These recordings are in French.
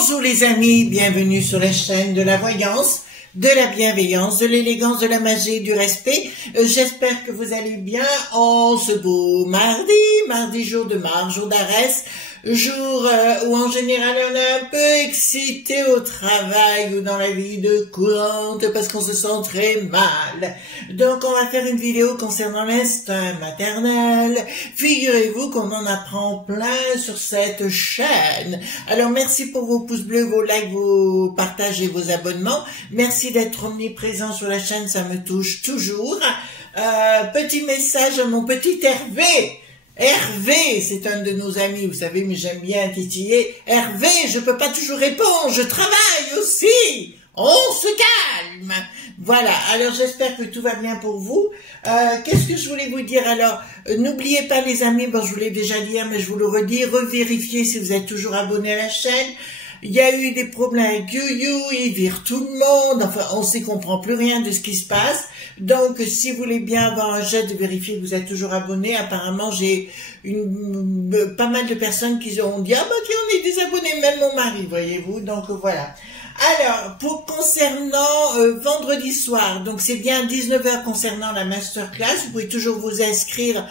Bonjour les amis, bienvenue sur la chaîne de la voyance, de la bienveillance, de l'élégance, de la magie et du respect. J'espère que vous allez bien en ce beau mardi jour de Mars, jour d'Arès, jour où en général on est un peu excité au travail ou dans la vie de courante parce qu'on se sent très mal. Donc on va faire une vidéo concernant l'instinct maternel. Figurez-vous qu'on en apprend plein sur cette chaîne. Alors merci pour vos pouces bleus, vos likes, vos partages et vos abonnements. Merci d'être omniprésent sur la chaîne, ça me touche toujours. Petit message à mon petit Hervé. Hervé, c'est un de nos amis, vous savez, mais j'aime bien titiller. Hervé, je peux pas toujours répondre, je travaille aussi. On se calme. Voilà, alors j'espère que tout va bien pour vous. Qu'est-ce que je voulais vous dire? Alors, n'oubliez pas les amis, bon je vous l'ai déjà dit, mais je vous le redis, revérifiez si vous êtes toujours abonné à la chaîne. Il y a eu des problèmes avec You, il vire tout le monde, enfin on ne comprend plus rien de ce qui se passe. Donc si vous voulez bien avoir un jet de vérifier que vous êtes toujours abonné, apparemment j'ai pas mal de personnes qui ont dit « Ah bah tiens, on est désabonnés, même mon mari, voyez-vous ». Donc voilà. Alors, concernant vendredi soir, donc c'est bien 19 h concernant la masterclass, vous pouvez toujours vous inscrire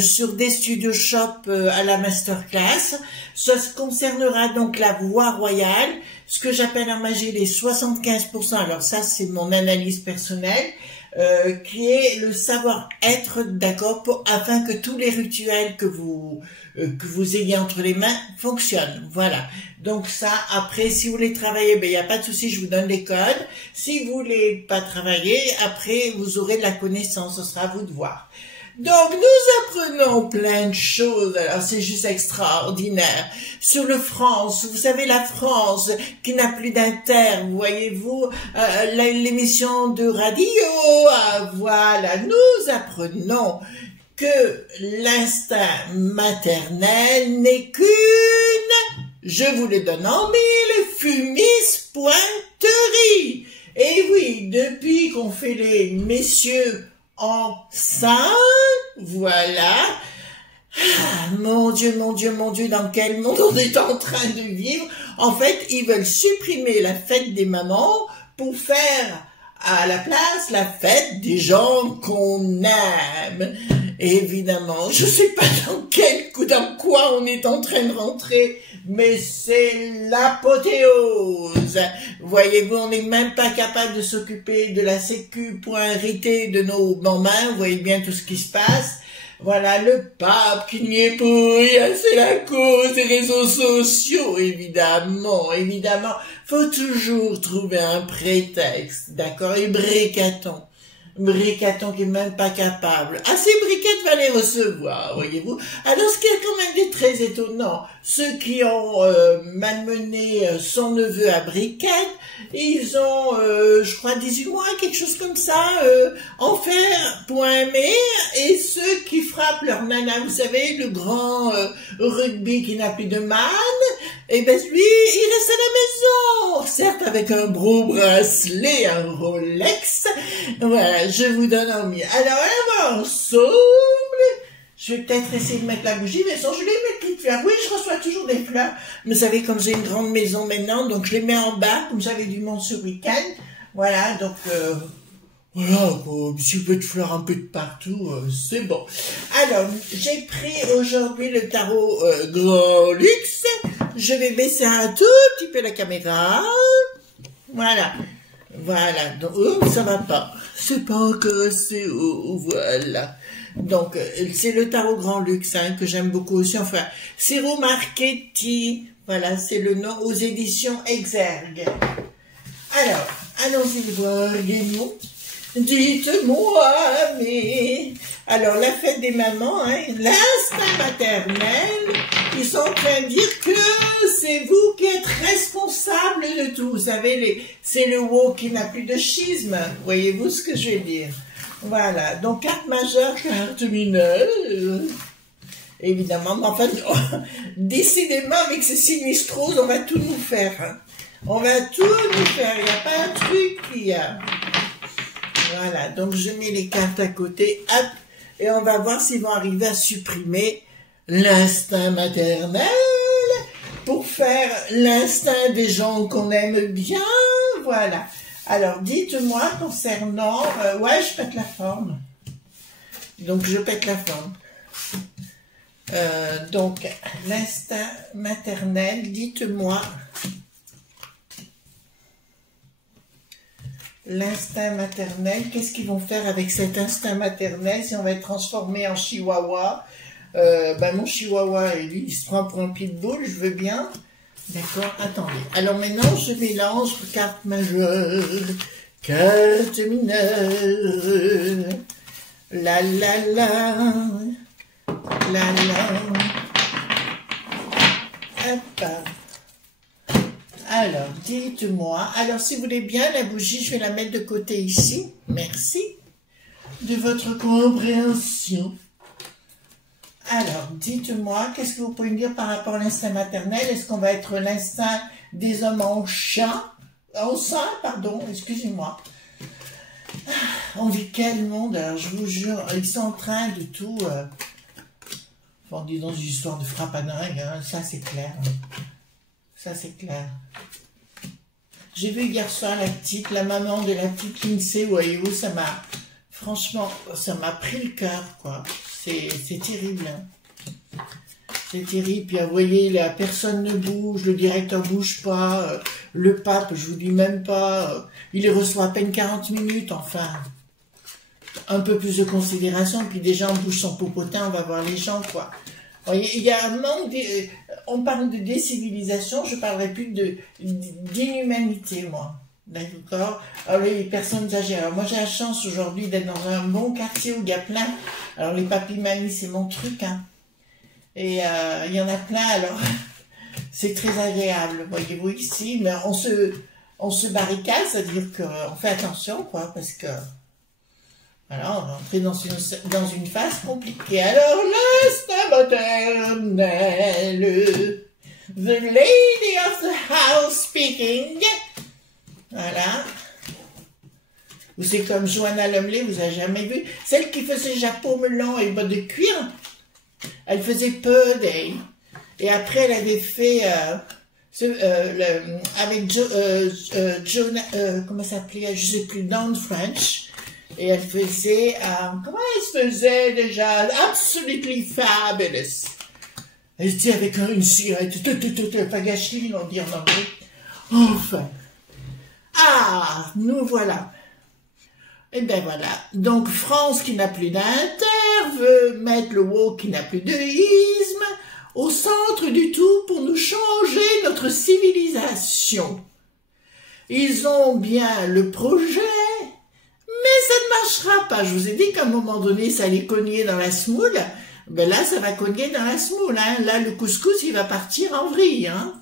sur des studios shop à la masterclass. Ça se concernera donc la voie royale, ce que j'appelle en magie les 75%, alors ça c'est mon analyse personnelle, qui est le savoir-être, d'accord, afin que tous les rituels que vous ayez entre les mains fonctionnent. Voilà. Donc ça, après, si vous voulez travailler, ben il n'y a pas de souci, je vous donne les codes. Si vous voulez pas travailler, après vous aurez de la connaissance, ce sera à vous de voir. Donc, nous apprenons plein de choses, alors c'est juste extraordinaire. Sur le France, vous savez la France qui n'a plus d'inter, voyez-vous, l'émission de radio, voilà, nous apprenons que l'instinct maternel n'est qu'une, je vous le donne en mille, fumisse pointerie. Et oui, depuis qu'on fait les messieurs enceintes, voilà. Ah, mon Dieu, dans quel monde on est en train de vivre? En fait, ils veulent supprimer la fête des mamans pour faire à la place la fête des gens qu'on aime. Évidemment, je sais pas dans quoi on est en train de rentrer, mais c'est l'apothéose. Voyez-vous, on n'est même pas capable de s'occuper de la sécu pour hériter de nos mains. Vous voyez bien tout ce qui se passe. Voilà, le pape qui n'y est pour rien, c'est la cause des réseaux sociaux, évidemment. Faut toujours trouver un prétexte, d'accord? Et Bricaton qui est même pas capable. Ah, ces briquettes va les recevoir, voyez-vous. Alors, ce qui est quand même très étonnant, ceux qui ont malmené son neveu à Briquette, ils ont, je crois, 18 mois, quelque chose comme ça, enfer pour un maire, et ceux qui frappent leur nana, vous savez, le grand rugby qui n'a plus de manne, et ben lui, il reste à la maison, certes avec un beau bracelet, un Rolex, voilà, je vous donne envie. Alors, ensemble, je vais peut-être essayer de mettre la bougie, mais sinon je vais mettre les fleurs. Oui, je reçois toujours des fleurs, mais vous savez, comme j'ai une grande maison maintenant, donc je les mets en bas, comme j'avais du monde ce week-end, voilà, donc... voilà, un petit peu de fleurs un peu de partout, c'est bon. Alors, j'ai pris aujourd'hui le tarot Grand Luxe. Je vais baisser un tout petit peu la caméra. Voilà. Donc, ça va pas. C'est pas encore assez haut, voilà. Donc, c'est le tarot Grand Luxe, hein, que j'aime beaucoup aussi. Enfin, Ciro Marchetti. Voilà, c'est le nom aux éditions Exergue. Alors, allons-y voir, Guémon. Dites-moi, mais... Alors, la fête des mamans, hein, l'instinct maternel, ils sont en train de dire que c'est vous qui êtes responsable de tout. Vous savez, c'est le WoW qui n'a plus de schisme. Voyez-vous ce que je vais dire? Voilà, donc carte majeure, carte mineure. Évidemment, mais enfin, décidément, avec ces sinistroses, on va tout nous faire. Hein. On va tout nous faire, il n'y a pas un truc qu'il y a. Voilà, donc je mets les cartes à côté, hop, et on va voir s'ils vont arriver à supprimer l'instinct maternel pour faire l'instinct des gens qu'on aime bien, voilà. Alors, dites-moi concernant... ouais, je pète la forme. Donc, je pète la forme. Donc, l'instinct maternel, dites-moi. L'instinct maternel, qu'est-ce qu'ils vont faire avec cet instinct maternel si on va être transformé en chihuahua? Ben mon chihuahua, lui, il se prend pour un pitbull, je veux bien. D'accord, attendez. Alors maintenant, je mélange carte majeure, carte mineure. La la la, la la. Hop. Alors, dites-moi. Alors, si vous voulez bien, la bougie, je vais la mettre de côté ici. Merci de votre compréhension. Alors, dites-moi, qu'est-ce que vous pouvez me dire par rapport à l'instinct maternel? Est-ce qu'on va être l'instinct des hommes en chat? En sein, pardon, excusez-moi. On vit quel monde? Alors, je vous jure, ils sont en train de tout... on dit dans une histoire de frappe à dingue, hein, ça c'est clair. Ça c'est clair. J'ai vu hier soir la maman de la petite Lindsay, voyez-vous, ça m'a... Franchement, ça m'a pris le cœur, quoi. C'est terrible. Hein. C'est terrible. Puis, vous voyez, la personne ne bouge, le directeur bouge pas, le pape, je vous dis même pas, il les reçoit à peine 40 minutes, enfin. Un peu plus de considération, puis déjà on bouge son popotin, on va voir les gens, quoi. Vous voyez, il y a un manque, on parle de décivilisation, je parlerai plus d'inhumanité, moi. D'accord. Alors les personnes âgées. Alors moi j'ai la chance aujourd'hui d'être dans un bon quartier où il y a plein. Alors les papis-mamies c'est mon truc, hein. Et il y en a plein. Alors c'est très agréable, voyez-vous ici. Mais on se barricade, c'est-à-dire qu'on fait attention, quoi, parce que voilà, on est entré dans une phase compliquée. Alors l'instinct maternel, the lady of the house speaking. Voilà. Ou c'est comme Joanna Lumley, vous avez jamais vu? Celle qui faisait Japon melon et bas de cuir. Elle faisait Purday. Et après, elle avait fait avec Jonah, comment ça s'appelait? Je sais plus, Dawn French. Et elle faisait, comment elle se faisait déjà? Absolutely fabulous. Elle était avec une cigarette, pagacheline, on dit en anglais. Enfin. Ah, nous voilà. Et ben voilà. Donc France qui n'a plus d'inter veut mettre le woke qui n'a plus de isme au centre du tout pour nous changer notre civilisation. Ils ont bien le projet, mais ça ne marchera pas. Je vous ai dit qu'à un moment donné, ça allait cogner dans la semoule. Ben là, ça va cogner dans la semoule. Hein. Là, le couscous, il va partir en vrille. Hein.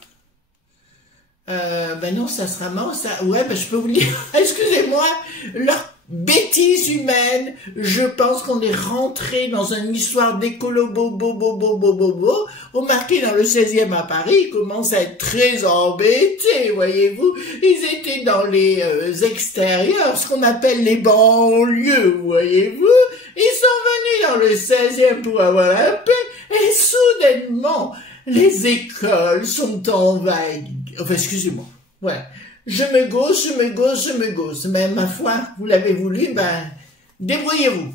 Ben non, ça sera mort, ça. Ouais, ben je peux vous le dire. Excusez-moi, leur bêtise humaine. Je pense qu'on est rentré dans une histoire d'écolo bobo. Remarquez, dans le 16e à Paris, ils commencent à être très embêtés, voyez-vous. Ils étaient dans les extérieurs, ce qu'on appelle les banlieues, voyez-vous. Ils sont venus dans le 16e pour avoir la paix, et soudainement, les écoles sont envahies. Enfin, excusez-moi. Voilà. Je me gauche. Mais ma foi, vous l'avez voulu, ben, débrouillez-vous.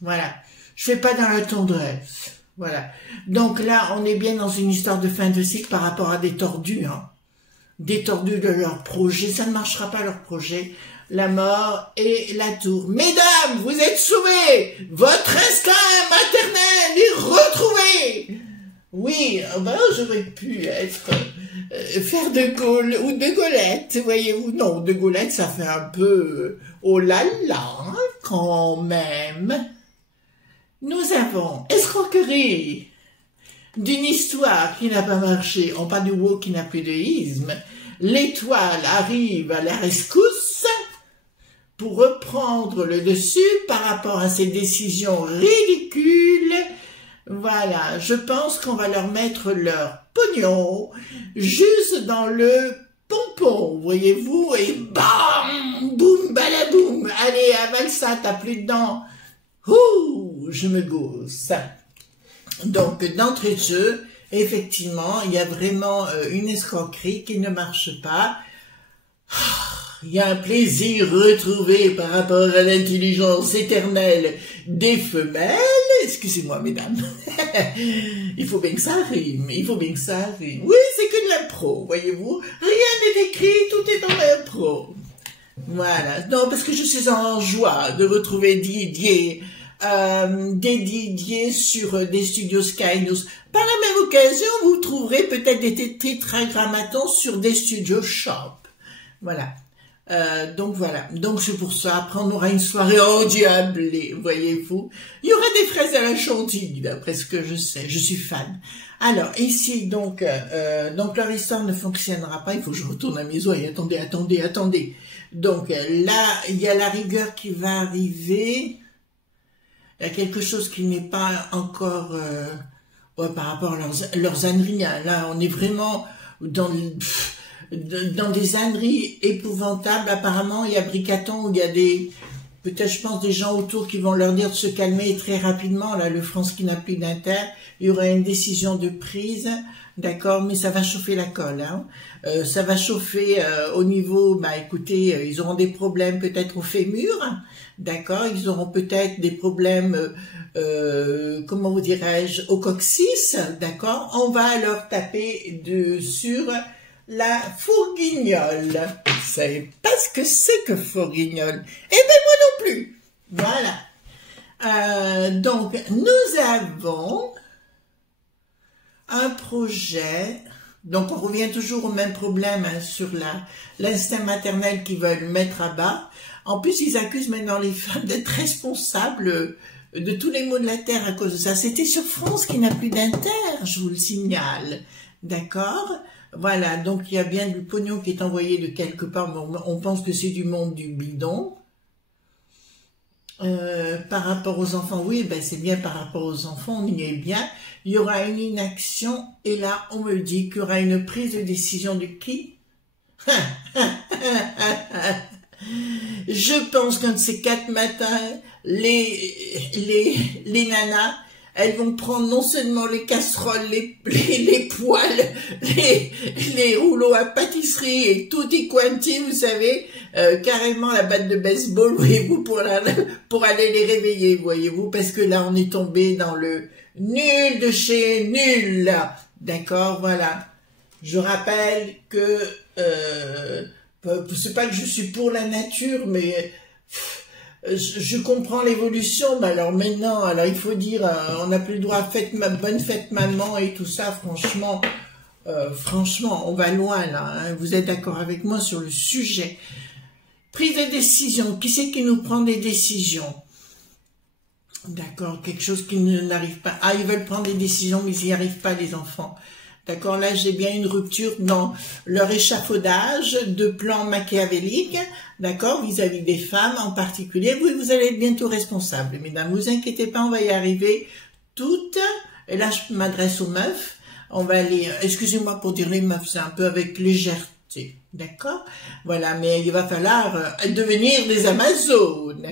Voilà. Je fais pas dans la tendresse. Voilà. Donc là, on est bien dans une histoire de fin de cycle par rapport à des tordus, hein. Des tordus de leur projet. Ça ne marchera pas, leur projet. La mort et la tour. Mesdames, vous êtes sauvées. Votre instinct maternel est retrouvé. Oui, ben, j'aurais pu être... faire de Gaulle ou de Gaulette, voyez-vous. Non, de Gaulette, ça fait un peu oh là là, hein, quand même. Nous avons escroquerie d'une histoire qui n'a pas marché, on parle du woke qui n'a plus de isme. L'étoile arrive à la rescousse pour reprendre le dessus par rapport à ces décisions ridicules. Voilà, je pense qu'on va leur mettre leur pognon juste dans le pompon, voyez-vous, et bam, boum, balaboum, allez, avale ça, t'as plus de dents. Ouh, je me gausse. Donc, d'entrée de jeu, effectivement, il y a vraiment une escroquerie qui ne marche pas. Il y a un plaisir retrouvé par rapport à l'intelligence éternelle des femelles. Excusez-moi, mesdames. Il faut bien que ça rime. Il faut bien que ça rime. Oui, c'est que de l'impro, voyez-vous. Rien n'est écrit, tout est dans l'impro. Voilà. Non, parce que je suis en joie de retrouver Didier, des Didier sur des studios Sky News. Par la même occasion, vous trouverez peut-être des tétragrammatons sur des studios Shop. Voilà. Donc voilà, donc c'est pour ça, après on aura une soirée endiablée, voyez-vous. Il y aura des fraises à la chantilly, d'après ce que je sais, je suis fan. Alors ici, donc leur histoire ne fonctionnera pas, il faut que je retourne à mes oreilles, attendez. Donc là, il y a la rigueur qui va arriver, il y a quelque chose qui n'est pas encore, par rapport à leurs âneries, hein. Là on est vraiment dans des âneries épouvantables. Apparemment, il y a Bricaton où il y a peut-être, je pense, des gens autour qui vont leur dire de se calmer, et très rapidement, là, le France qui n'a plus d'inter, il y aura une décision de prise, d'accord, mais ça va chauffer la colle, hein. Ça va chauffer au niveau, écoutez, ils auront des problèmes peut-être au fémur, d'accord, ils auront peut-être des problèmes, comment vous dirais-je, au coccyx, d'accord, on va leur taper sur la fourguignole. Vous savez pas ce que c'est que fourguignole? Eh ben moi non plus. Voilà. Donc nous avons un projet. Donc on revient toujours au même problème, hein, sur l'instinct maternel qu'ils veulent mettre à bas. En plus ils accusent maintenant les femmes d'être responsables de tous les maux de la terre à cause de ça. C'était sur France qui n'a plus d'inter, je vous le signale. D'accord? Voilà, donc il y a bien du pognon qui est envoyé de quelque part, mais on pense que c'est du monde du bidon. Par rapport aux enfants, oui, c'est bien par rapport aux enfants, on y est bien. Il y aura une inaction, et là, on me dit qu'il y aura une prise de décision de qui? Je pense qu'un de ces 4 matins, les nanas, elles vont prendre non seulement les casseroles, les poêles, les rouleaux à pâtisserie et tutti quanti, vous savez, carrément la batte de baseball, voyez-vous, pour aller les réveiller, voyez-vous, parce que là, on est tombé dans le nul de chez nul, là. D'accord, voilà. Je rappelle que, c'est pas que je suis pour la nature, mais je comprends l'évolution, mais alors maintenant, il faut dire, on n'a plus le droit à bonne fête maman et tout ça, franchement, on va loin là, hein. Vous êtes d'accord avec moi sur le sujet. Prise de décision, qui c'est qui nous prend des décisions? D'accord, quelque chose qui n'arrive pas. Ah, ils veulent prendre des décisions, mais ils n'y arrivent pas, les enfants. D'accord, là j'ai bien une rupture dans leur échafaudage de plans machiavéliques, d'accord, vis-à-vis des femmes en particulier. Oui, vous allez être bientôt responsables, mesdames, vous inquiétez pas, on va y arriver toutes. Et là je m'adresse aux meufs, on va aller, excusez-moi pour dire les meufs, c'est un peu avec légèreté, d'accord, voilà, mais il va falloir devenir des Amazones.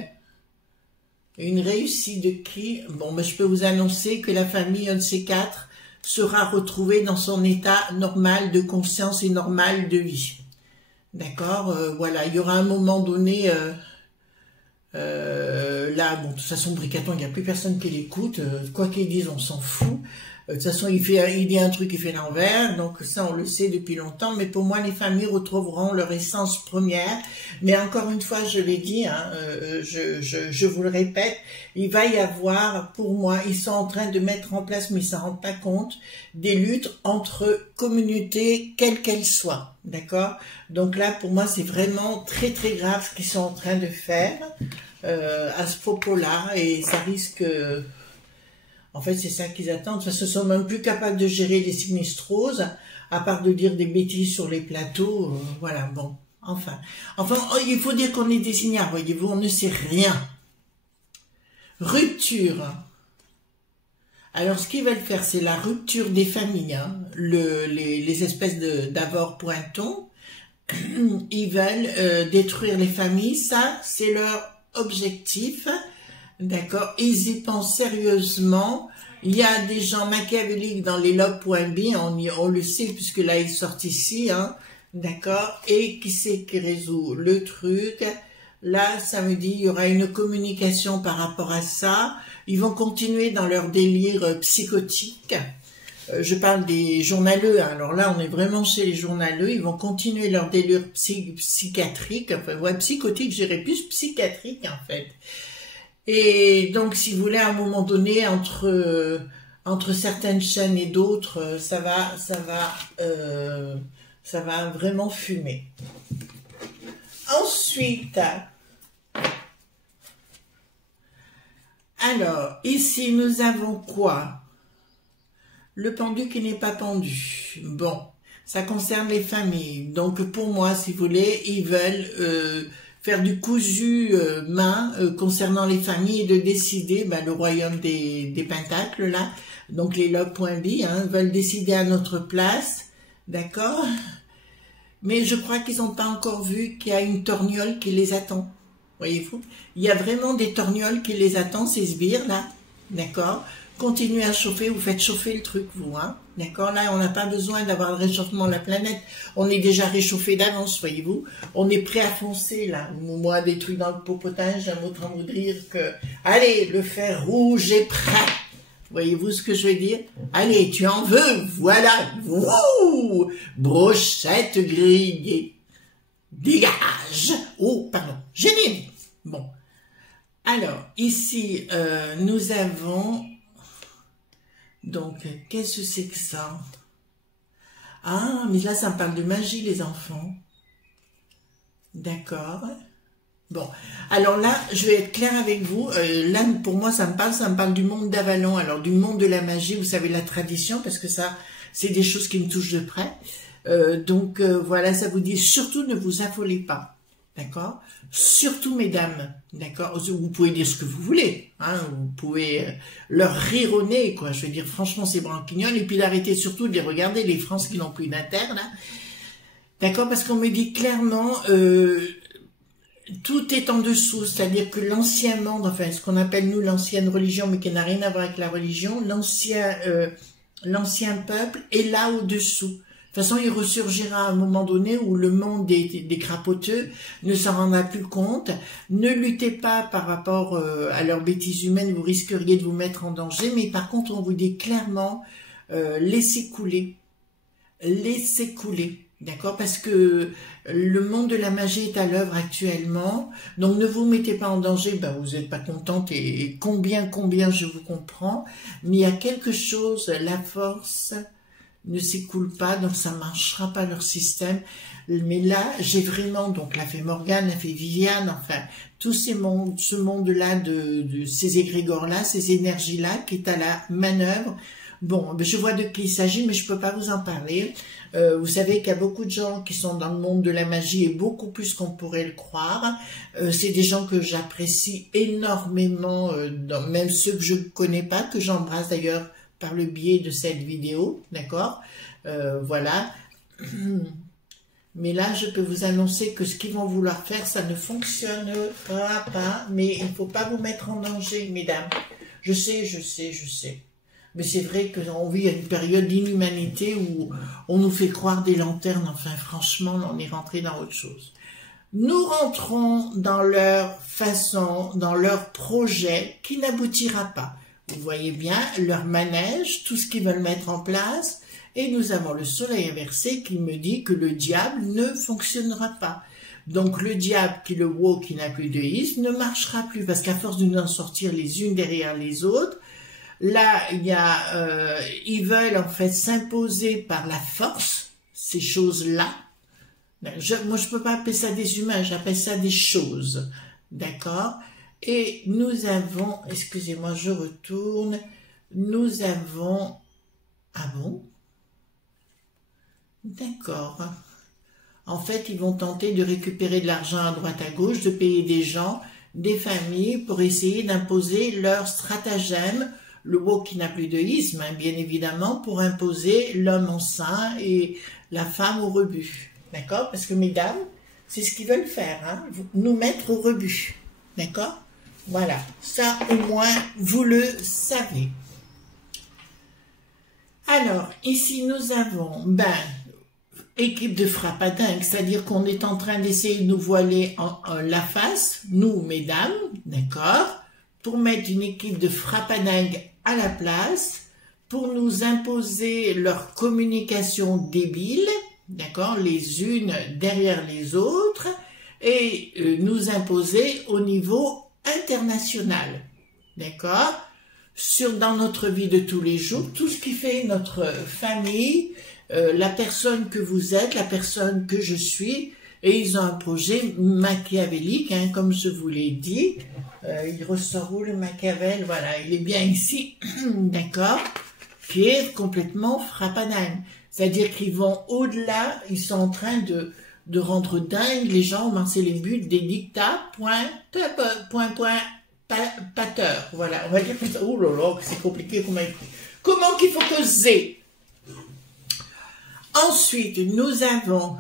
Une réussite de qui? Bon, je peux vous annoncer que la famille, un de ces 4, sera retrouvée dans son état normal de conscience et normal de vie. D'accord, voilà, il y aura un moment donné, là, bon, de toute façon, Bricaton, il n'y a plus personne qui l'écoute, quoi qu'ils disent, on s'en fout. De toute façon, il dit un truc, il fait l'envers, donc ça, on le sait depuis longtemps, mais pour moi, les familles retrouveront leur essence première. Mais encore une fois, je l'ai dit, hein, je vous le répète, il va y avoir, pour moi, ils sont en train de mettre en place, mais ils ne s'en rendent pas compte, des luttes entre communautés, quelles qu'elles soient, d'accord? Donc là, pour moi, c'est vraiment très très grave ce qu'ils sont en train de faire à ce propos-là, et ça risque... En fait, c'est ça qu'ils attendent. Ils ne sont même plus capables de gérer les sinistroses, à part de dire des bêtises sur les plateaux. Voilà, bon, enfin, il faut dire qu'on est des ignares, voyez-vous, on ne sait rien. Rupture. Alors, ce qu'ils veulent faire, c'est la rupture des familles, hein, les espèces d'avor pointons. Ils veulent détruire les familles, ça, c'est leur objectif. D'accord, ils y pensent sérieusement. Il y a des gens machiavéliques dans les log.b, on le sait puisque là ils sortent ici, hein, d'accord. Et qui c'est qui résout le truc? Là, samedi, il y aura une communication par rapport à ça. Ils vont continuer dans leur délire psychotique. Je parle des journaleux, hein. Alors là, on est vraiment chez les journaleux. Ils vont continuer leur délire psychiatrique, enfin, ouais, psychotique, j'irais plus psychiatrique, en fait. Et donc, si vous voulez, à un moment donné, entre certaines chaînes et d'autres, ça va vraiment fumer. Ensuite, alors, ici, nous avons quoi? Le pendu qui n'est pas pendu. Bon, ça concerne les familles. Donc, pour moi, si vous voulez, ils veulent faire du cousu main concernant les familles et de décider, le royaume des pentacles, là, donc les log.b, hein, veulent décider à notre place, d'accord? Mais je crois qu'ils n'ont pas encore vu qu'il y a une torgnole qui les attend. Voyez-vous? Il y a vraiment des torgnoles qui les attendent, ces sbires, là. D'accord? Continuez à chauffer, vous faites chauffer le truc, vous, hein. D'accord? Là, on n'a pas besoin d'avoir le réchauffement de la planète. On est déjà réchauffé d'avance, voyez-vous? On est prêt à foncer, là. Moi, des trucs dans le popotage, un autre à vous dire que... Allez, le fer rouge est prêt. Voyez-vous ce que je veux dire? Allez, tu en veux? Voilà. Wouh! Brochette grillée. Dégage! Oh, pardon. J'ai dit. Bon. Alors, ici, nous avons... Donc, qu'est-ce que c'est que ça? Ah, mais là, ça me parle de magie, les enfants. D'accord. Bon, alors là, je vais être claire avec vous. Là, pour moi, ça me parle du monde d'Avalon. Alors, du monde de la magie, vous savez, la tradition, parce que ça, c'est des choses qui me touchent de près. Donc, voilà, ça vous dit, surtout, ne vous affolez pas. D'accord? Surtout, mesdames, d'accord? Vous pouvez dire ce que vous voulez, hein? Vous pouvez leur rire au nez, quoi. Je veux dire, franchement, c'est branquignol. Et puis, d'arrêter surtout de les regarder, les France qui n'ont plus d'inter, là. D'accord? Parce qu'on me dit clairement, tout est en dessous. C'est-à-dire que l'ancien monde, enfin, ce qu'on appelle, nous, l'ancienne religion, mais qui n'a rien à voir avec la religion, l'ancien peuple est là au-dessous. De toute façon, il ressurgira à un moment donné où le monde des crapoteux ne s'en rendra plus compte. Ne luttez pas par rapport à leurs bêtises humaines, vous risqueriez de vous mettre en danger. Mais par contre, on vous dit clairement, laissez couler. Laissez couler. D'accord? Parce que le monde de la magie est à l'œuvre actuellement. Donc, ne vous mettez pas en danger. Vous n'êtes pas contente et combien je vous comprends. Mais il y a quelque chose, la force... ne s'écoule pas, donc ça ne marchera pas leur système. Mais là, j'ai vraiment, donc la fée Morgane, la fée Viviane, enfin, tous ces mondes, ce monde-là, de ces égrégores-là, ces énergies-là, qui est à la manœuvre. Bon, je vois de qui il s'agit, mais je peux pas vous en parler. Vous savez qu'il y a beaucoup de gens qui sont dans le monde de la magie, et beaucoup plus qu'on pourrait le croire. C'est des gens que j'apprécie énormément, même ceux que je ne connais pas, que j'embrasse d'ailleurs, par le biais de cette vidéo, d'accord? Voilà. Mais là, je peux vous annoncer que ce qu'ils vont vouloir faire, ça ne fonctionnera pas, mais il ne faut pas vous mettre en danger, mesdames. Je sais. Mais c'est vrai qu'on vit une période d'inhumanité où on nous fait croire des lanternes, enfin, franchement, on est rentré dans autre chose. Nous rentrons dans leur façon, dans leur projet qui n'aboutira pas. Vous voyez bien leur manège, tout ce qu'ils veulent mettre en place, et nous avons le soleil inversé qui me dit que le diable ne fonctionnera pas. Donc le diable, qui est le WoW, qui n'a plus de isme, ne marchera plus, parce qu'à force de nous en sortir les unes derrière les autres, là, il y a, ils veulent en fait s'imposer par la force, ces choses-là. Moi, je peux pas appeler ça des humains, j'appelle ça des choses, d'accord? Et nous avons, excusez-moi, je retourne, nous avons, ah bon? D'accord. En fait, ils vont tenter de récupérer de l'argent à droite à gauche, de payer des gens, des familles, pour essayer d'imposer leur stratagème, le WoW qui n'a plus de isme, hein, bien évidemment, pour imposer l'homme enceint et la femme au rebut. D'accord? Parce que, mesdames, c'est ce qu'ils veulent faire, hein, nous mettre au rebut. D'accord? Voilà, ça au moins, vous le savez. Alors, ici, nous avons, équipe de frappadingue, c'est-à-dire qu'on est en train d'essayer de nous voiler la face, nous, mesdames, d'accord, pour mettre une équipe de frappadingue à la place, pour nous imposer leur communication débile, d'accord, les unes derrière les autres, et nous imposer au niveau international, d'accord, dans notre vie de tous les jours, tout ce qui fait notre famille, la personne que vous êtes, la personne que je suis, et ils ont un projet machiavélique, hein, comme je vous l'ai dit. Il ressort où le Machiavel? Voilà, il est bien ici, d'accord, qui est complètement frappadingue. C'est-à-dire qu'ils vont au-delà, ils sont en train de rendre dingue les gens, c'est les buts des dictats, pateur. Voilà, on va dire que ça. Oh là là, c'est compliqué comment qu'il faut causer. Ensuite, nous avons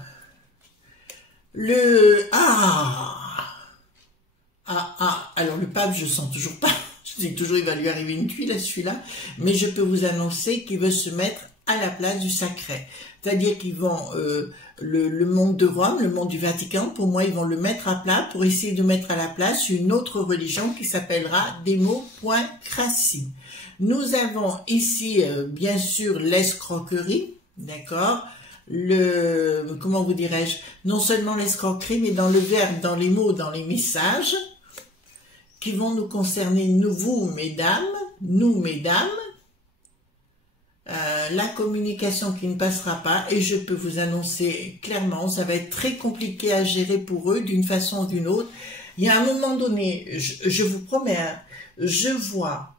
alors le pape, je sens toujours pas. Je dis toujours, il va lui arriver une tuile à celui-là, mais je peux vous annoncer qu'il veut se mettre à la place du sacré. C'est-à-dire qu'ils vont, le monde de Rome, le monde du Vatican, pour moi, ils vont le mettre à plat pour essayer de mettre à la place une autre religion qui s'appellera démocratie. Nous avons ici, bien sûr, l'escroquerie, d'accord, comment vous dirais-je, non seulement l'escroquerie, mais dans le verbe, dans les mots, dans les messages, qui vont nous concerner, nous, mesdames, la communication qui ne passera pas, et je peux vous annoncer clairement, ça va être très compliqué à gérer pour eux d'une façon ou d'une autre. Il y a un moment donné, je vous promets, hein, je vois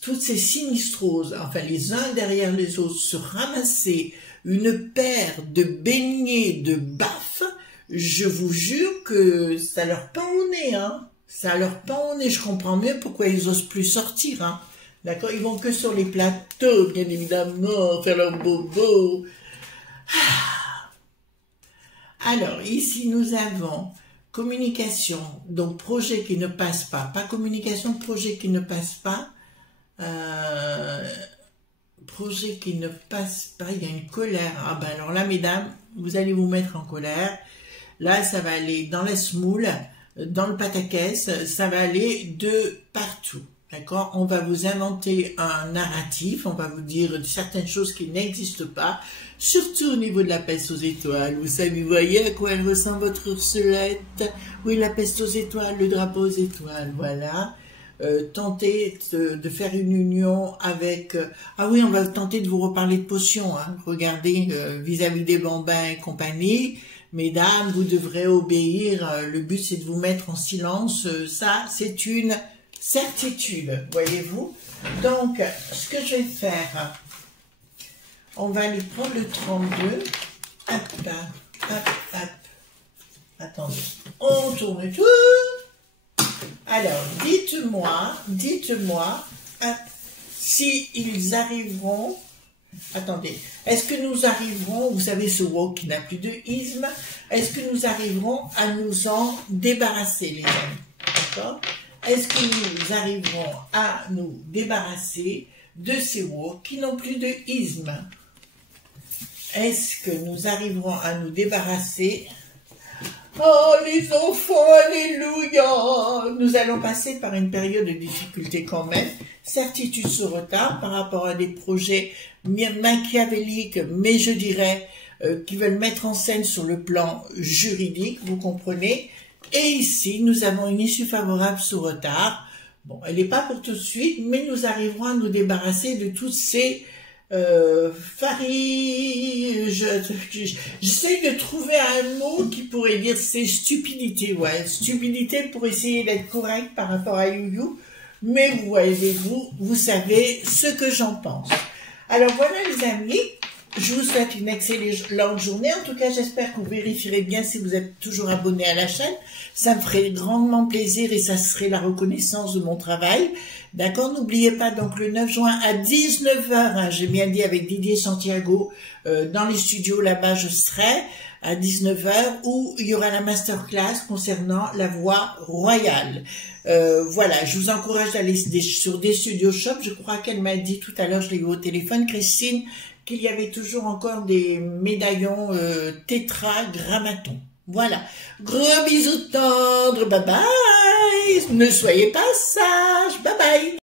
toutes ces sinistroses, enfin les uns derrière les autres, se ramasser une paire de beignets de baffes, je vous jure que ça leur pend au nez, hein. Ça leur pend au nez, je comprends mieux pourquoi ils osent plus sortir, hein. D'accord, ils vont que sur les plateaux, bien évidemment, faire leur bobo. Alors, ici, nous avons communication, donc projet qui ne passe pas. Pas communication, projet qui ne passe pas. Projet qui ne passe pas, il y a une colère. Ah ben alors là, mesdames, vous allez vous mettre en colère. Là, ça va aller dans la semoule, dans le pataquès, ça va aller de partout. D'accord? On va vous inventer un narratif, on va vous dire certaines choses qui n'existent pas, surtout au niveau de la peste aux étoiles. Vous savez, vous voyez à quoi elle ressemble votre Ursulette? Oui, la peste aux étoiles, le drapeau aux étoiles, voilà. Tenter de faire une union avec... ah oui, on va tenter de vous reparler de potions, hein. Regardez, vis-à-vis des bambins et compagnie, mesdames, vous devrez obéir, le but c'est de vous mettre en silence, ça c'est une certitude, voyez-vous. Donc, ce que je vais faire, on va aller prendre le 32, hop, hop, hop, attendez, on tourne tout. Alors, dites-moi, si ils arriveront, attendez, est-ce que nous arriverons, vous savez ce wok qui n'a plus de isme, est-ce que nous arriverons à nous en débarrasser, les amis, d'accord? Est-ce que nous arriverons à nous débarrasser de ces wok qui n'ont plus de isme? Est-ce que nous arriverons à nous débarrasser? Oh les enfants, alléluia! Nous allons passer par une période de difficulté quand même, certitude sous retard par rapport à des projets machiavéliques, mais je dirais qui veulent mettre en scène sur le plan juridique, vous comprenez? Et ici, nous avons une issue favorable sous retard. Bon, elle n'est pas pour tout de suite, mais nous arriverons à nous débarrasser de toutes ces j'essaie de trouver un mot qui pourrait dire c'est stupidité, ouais, stupidité pour essayer d'être correct par rapport à You, mais vous voyez, vous savez ce que j'en pense. Alors voilà les amis, je vous souhaite une excellente journée, en tout cas j'espère que vous vérifierez bien si vous êtes toujours abonné à la chaîne, ça me ferait grandement plaisir et ça serait la reconnaissance de mon travail. D'accord, n'oubliez pas donc le 9 juin à 19 h, hein, j'ai bien dit avec Didier Santiago, dans les studios là-bas je serai à 19 h où il y aura la masterclass concernant la voie royale. Voilà, je vous encourage d'aller sur des studios shop, je crois qu'elle m'a dit tout à l'heure, je l'ai eu au téléphone, Christine, qu'il y avait toujours encore des médaillons tétragrammatons. Voilà. Gros bisous tendres. Bye bye. Ne soyez pas sages. Bye bye.